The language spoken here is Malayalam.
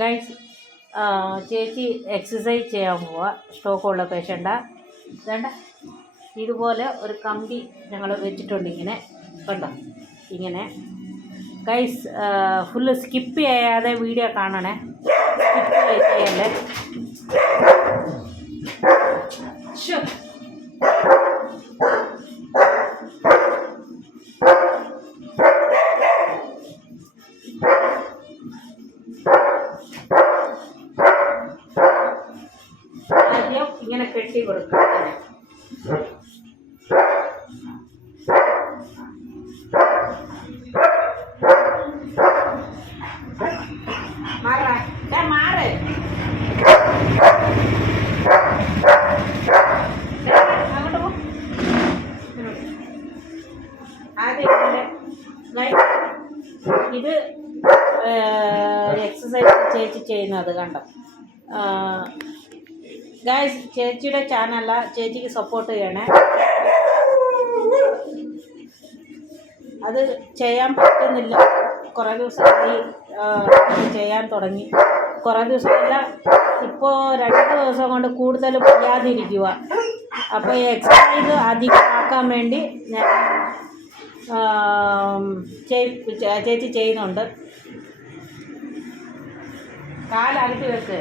ഗൈസ്, ചേച്ചി എക്സസൈസ് ചെയ്യാൻ പോവുക. സ്ട്രോക്കുള്ള പേഷ്യൻ്റാണ്. വേണ്ട, ഇതുപോലെ ഒരു കമ്പി ഞങ്ങൾ വെച്ചിട്ടുണ്ട്. ഇങ്ങനെ കണ്ടോ, ഇങ്ങനെ. ഗൈസ്, ഫുള്ള് സ്കിപ്പ് ചെയ്യാതെ വീഡിയോ കാണണേ. സ്കിപ്പ് ചെയ്യല്ലേ. ആദ്യം ഇങ്ങനെ കെട്ടി കൊടുക്കുക. മാറ് അങ്ങോട്ട് പോ. ആദ്യം ഇത് എക്സസൈസ് ചേച്ചി ചെയ്യുന്നത് കണ്ടോ. ഗൈസ്, ചേച്ചിയുടെ ചാനല, ചേച്ചിക്ക് സപ്പോർട്ട് ചെയ്യണേ. അത് ചെയ്യാൻ പറ്റുന്നില്ല, കുറേ ദിവസമായി ചെയ്യാൻ തുടങ്ങി. കുറേ ദിവസമല്ല, ഇപ്പോൾ 2 ദിവസം കൊണ്ട് കൂടുതൽ വയ്യാതിരിക്കുക. അപ്പോൾ ഈ എക്സസൈസ് അധികമാക്കാൻ വേണ്ടി ഞാൻ ചേച്ചി ചെയ്യുന്നുണ്ട്. കാലകത്തി വെക്ക്.